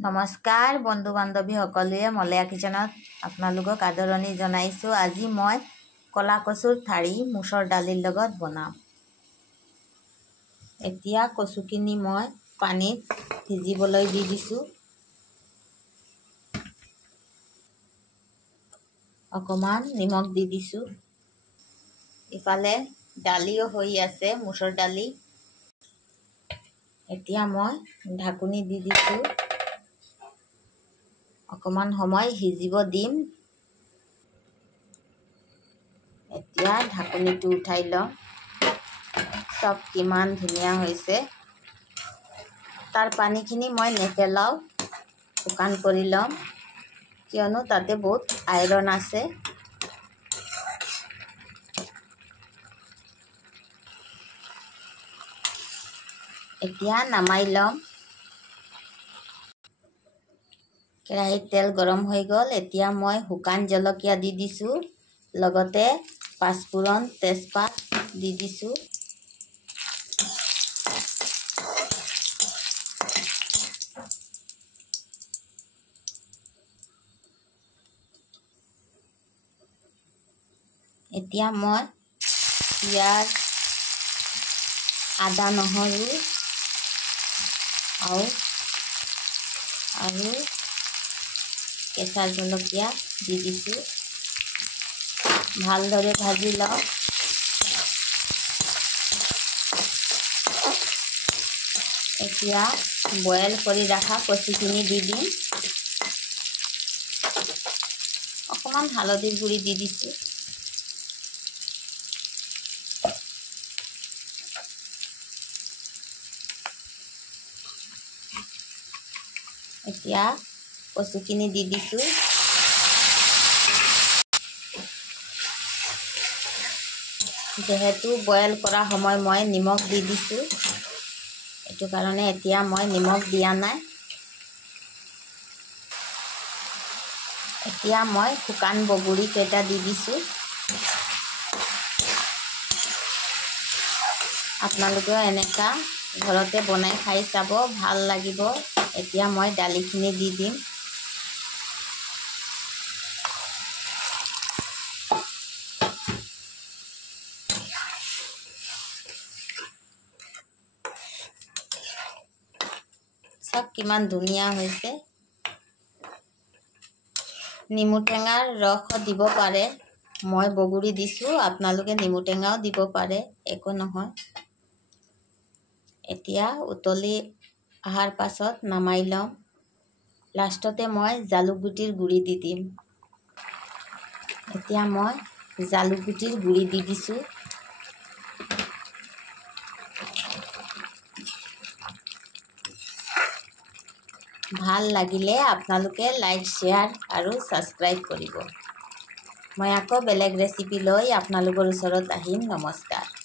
নমস্কাৰ বন্ধু বান্ধৱী সকলোৱে মলয়া কিচেনত আপোনালোকক আদৰণি জনাইছোঁ। আজি মই কলা কচুৰ ঠাৰি মুছৰ দালিৰ লগত বনাম। এতিয়া কচুখিনি মই পানীত ভিজিবলৈ দি দিছোঁ। অকণমান নিমখ দি দিছোঁ। ইফালে দালিও হৈ আছে, মুছৰ দালি। এতিয়া মই ঢাকনি দি দিছোঁ। অকণমান সময় সিজিব দিম। এতিয়া ঢাকনিটো উঠাই লওঁ। চব কিমান ধুনীয়া হৈছে। তাৰ পানীখিনি মই নেপেলাওঁ, শুকান কৰি ল'ম, কিয়নো তাতে বহুত আইৰণ আছে। এতিয়া নামাই ল'ম। কেৰাহীত তেল গৰম হৈ গ'ল। এতিয়া মই শুকান জলকীয়া দি দিছোঁ, লগতে পাঁচফোৰণ, তেজপাত দি দিছোঁ। এতিয়া মই পিঁয়াজ, আদা, নহৰু আৰু কেঁচা জলকীয়া দি দিছোঁ। ভালদৰে ভাজি লওঁ। এতিয়া বইল কৰি ৰখা কচুখিনি দি দিম। অকণমান হালধিৰ গুড়ি দি দিছোঁ। এতিয়া কচুখিনি দি দিছোঁ। যিহেতু বইল কৰা সময় মই নিমখ দি দিছোঁ, এইটো কাৰণে এতিয়া মই নিমখ দিয়া নাই। এতিয়া মই শুকান বগৰী কেইটা দি দিছোঁ। আপোনালোকেও এনেকা ঘৰতে বনাই খাই চাব, ভাল লাগিব। এতিয়া মই দালিখিনি দি দিম। চব কিমান ধুনীয়া হৈছে। নেমু টেঙাৰ ৰস দিব পাৰে। মই বগৰী দিছোঁ, আপোনালোকে নেমু টেঙাও দিব পাৰে, একো নহয়। এতিয়া উতলি অহাৰ পাছত নামাই লওঁ। লাষ্টতে মই জালুক গুটিৰ গুড়ি দি দিম। এতিয়া মই জালুক গুটিৰ গুড়ি দি দিছোঁ। ভাল লাগিলে আপোনালোকে লাইক, শ্বেয়াৰ আৰু ছাবস্ক্ৰাইব কৰিব। মই আকৌ বেলেগ ৰেচিপি লৈ আপোনালোকৰ ওচৰত আহিম। নমস্কাৰ।